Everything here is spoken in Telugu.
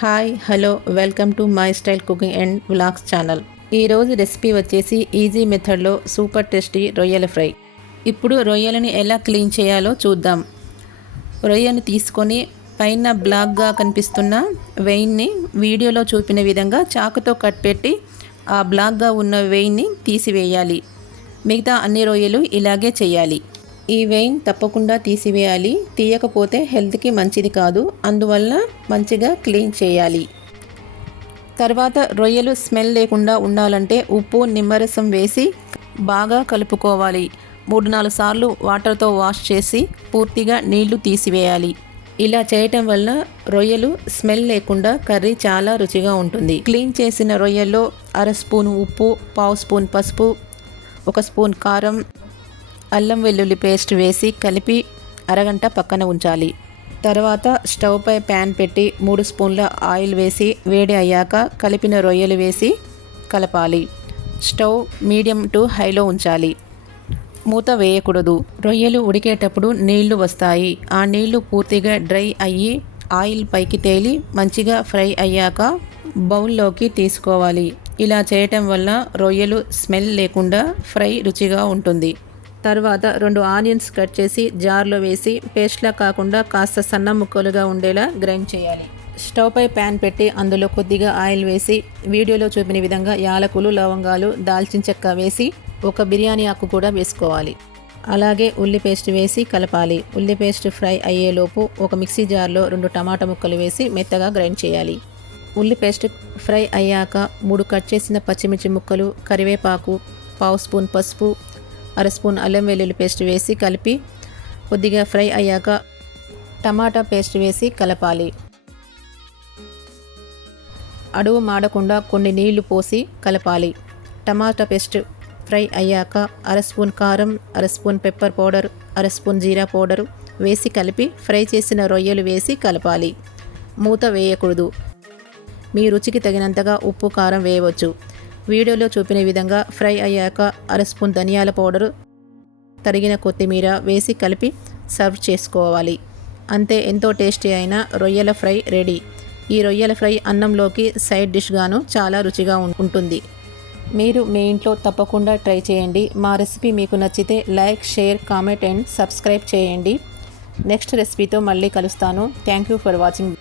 Hi hello welcome to my style cooking and vlogs channel. ఈరోజు రెసిపీ వచ్చేసి ఈజీ మెథడ్లో సూపర్ టేస్టీ రొయ్యల ఫ్రై. ఇప్పుడు రొయ్యలని ఎలా క్లీన్ చేయాలో చూద్దాం. రొయ్యను తీసుకొని పైన బ్లాక్గా కనిపిస్తున్న వెయిన్ని వీడియోలో చూపిన విధంగా చాకుతో కట్ పెట్టి ఆ బ్లాక్గా ఉన్న వెయిన్ని తీసివేయాలి. మిగతా అన్ని రొయ్యలు ఇలాగే చేయాలి. ఈ వెయిన్ తప్పకుండా తీసివేయాలి. తీయకపోతే హెల్త్కి మంచిది కాదు. అందువల్ల మంచిగా క్లీన్ చేయాలి. తర్వాత రొయ్యలు స్మెల్ లేకుండా ఉండాలంటే ఉప్పు నిమ్మరసం వేసి బాగా కలుపుకోవాలి. 3-4 సార్లు వాటర్తో వాష్ చేసి పూర్తిగా నీళ్లు తీసివేయాలి. ఇలా చేయటం వల్ల రొయ్యలు స్మెల్ లేకుండా కర్రీ చాలా రుచిగా ఉంటుంది. క్లీన్ చేసిన రొయ్యల్లో 1/2 స్పూన్ ఉప్పు, 1/2 స్పూన్ పసుపు, 1 స్పూన్ కారం, అల్లం వెల్లుల్లి పేస్ట్ వేసి కలిపి అరగంట పక్కన ఉంచాలి. తర్వాత స్టవ్ పై ప్యాన్ పెట్టి 3 స్పూన్ల ఆయిల్ వేసి వేడి అయ్యాక కలిపిన రొయ్యలు వేసి కలపాలి. స్టవ్ మీడియం టు హైలో ఉంచాలి. మూత వేయకూడదు. రొయ్యలు ఉడికేటప్పుడు నీళ్లు వస్తాయి. ఆ నీళ్లు పూర్తిగా డ్రై అయ్యి ఆయిల్ పైకి తేలి మంచిగా ఫ్రై అయ్యాక బౌల్లోకి తీసుకోవాలి. ఇలా చేయటం వల్ల రొయ్యలు స్మెల్ లేకుండా ఫ్రై రుచిగా ఉంటుంది. తర్వాత 2 ఆనియన్స్ కట్ చేసి జార్లో వేసి పేస్ట్లా కాకుండా కాస్త సన్న ముక్కలుగా ఉండేలా గ్రైండ్ చేయాలి. స్టవ్ పై ప్యాన్ పెట్టి అందులో కొద్దిగా ఆయిల్ వేసి వీడియోలో చూపిన విధంగా యాలకులు, లవంగాలు, దాల్చిన చెక్క వేసి 1 బిర్యానీ ఆకు కూడా వేసుకోవాలి. అలాగే ఉల్లి పేస్ట్ వేసి కలపాలి. ఉల్లి పేస్ట్ ఫ్రై అయ్యేలోపు ఒక మిక్సీ జార్లో 2 టమాటా ముక్కలు వేసి మెత్తగా గ్రైండ్ చేయాలి. ఉల్లి పేస్ట్ ఫ్రై అయ్యాక 3 కట్ చేసిన పచ్చిమిర్చి ముక్కలు, కరివేపాకు, 1/2 స్పూన్ పసుపు, 1/2 స్పూన్ అల్లం వెల్లుల్లి పేస్ట్ వేసి కలిపి కొద్దిగా ఫ్రై అయ్యాక టమాటా పేస్ట్ వేసి కలపాలి. అడుగు మాడకుండా కొన్ని నీళ్లు పోసి కలపాలి. టమాటా పేస్ట్ ఫ్రై అయ్యాక 1/2 స్పూన్ కారం, 1/2 స్పూన్ పెప్పర్ పౌడర్, 1/2 స్పూన్ జీరా పౌడర్ వేసి కలిపి ఫ్రై చేసిన రొయ్యలు వేసి కలపాలి. మూత వేయకూడదు. మీ రుచికి తగినంతగా ఉప్పు, కారం వేయవచ్చు. వీడియోలో చూపిన విధంగా ఫ్రై అయ్యాక 1/2 స్పూన్ ధనియాల పౌడరు, తరిగిన కొత్తిమీర వేసి కలిపి సర్వ్ చేసుకోవాలి. అంతే, ఎంతో టేస్టీ అయిన రొయ్యల ఫ్రై రెడీ. ఈ రొయ్యల ఫ్రై అన్నంలోకి సైడ్ డిష్గాను చాలా రుచిగా ఉంటుంది. మీరు మీ ఇంట్లో తప్పకుండా ట్రై చేయండి. మా రెసిపీ మీకు నచ్చితే like, share, comment and subscribe చేయండి. నెక్స్ట్ రెసిపీతో మళ్ళీ కలుస్తాను. Thank you for watching.